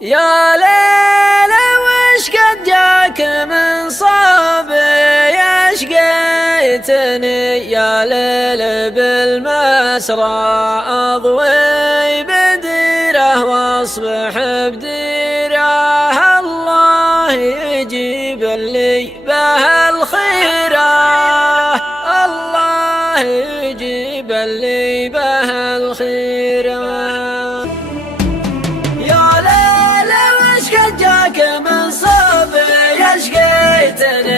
يا ليل وش قد جاك من صبي شقيتني، يا ليل بالمسرى أضوي بديره واصبح بديره، الله يجيب لي به الخيره، الله يجيب لي به الخيره.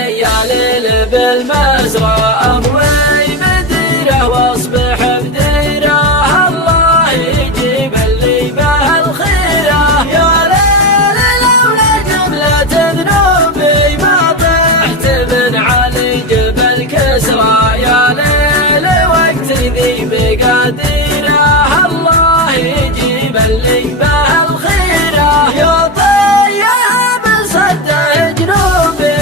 يا ليل بالمزرعة أضوي بديره واصبح بديره، الله يجيب اللي به الخيره. يا ليل لولا جملة ذنوبي ما طحت من علي جبل كسرى، يا ليل وقت ذي بقديره، الله يجيب اللي به الخيره. يا طيب صده جنوبي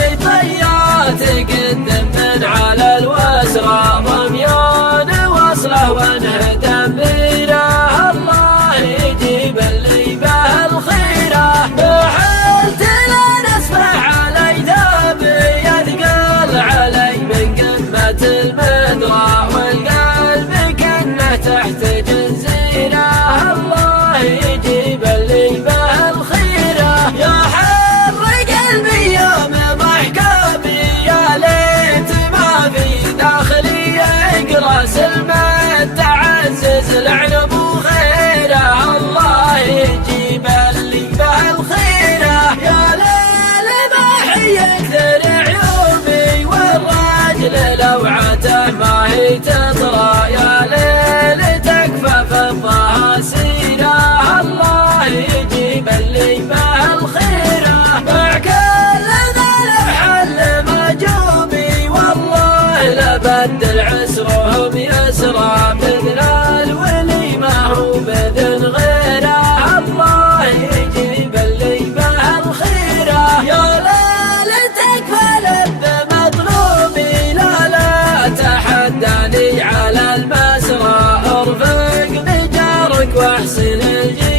تقدم من على الوسرى، ضميان وصله وانهدم بيره، الله يجيب اللي به الخيره. بحلت لنسمع علي ذابي يثقل علي من قمة المدرى، والقلب كنه تحت جنزيره، الله يجيب اللي به الخيره. يا حر قلبي يوم ضحكابي، يا ليت ما في داخلي يقرأ سلمة تعزز العنب وخيره، الله يجيب اللي به الخيره. يا ليل ضحي يكثر عيوبي والراجل لوعته ما هي تطرى، يا ليل تكفى فضها سيره، الله يجيب اللي به الخيره. مع كل ذا حل مجوبي والله لبدل عسرهم يسرى، بذن الولي ما هو بذن غيره، الله يجيب اللي به الخيره. يا ليل تكفى لب مطلوبي، لا تحداني على المسرى، ارفق بجارك واحسن الجيل.